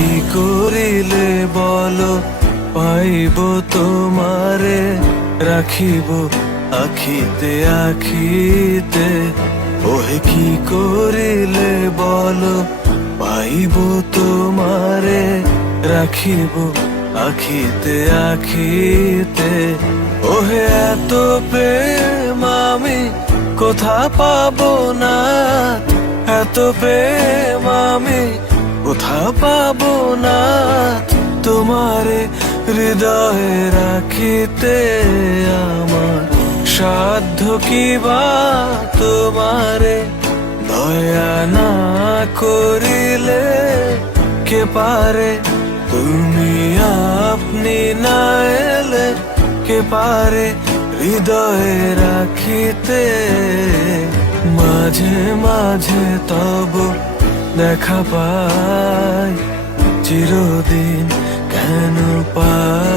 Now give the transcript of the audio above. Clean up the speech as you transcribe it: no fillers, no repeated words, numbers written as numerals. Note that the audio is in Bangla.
কি করিলে বলো পাইব তোমারে, রাখিব আখিতে আখিতে। ওহে কি করিলে বলো পাইব তোমারে, রাখিব আখিতে আখিতে। ওহে এত প্রেম আমি কোথা পাবো না, এত প্রেম আমি কোথা পাবো না। তোমারে হৃদয়ে রাখিতে আমার সাধ্য কি বা, তোমারে দয়া না করিলে কে পারে। তুমি আপনি না এলে কে পারে হৃদয়ে রাখিতে। মাঝে মাঝে তব দেখা পাই, চিরদিন কেন পাই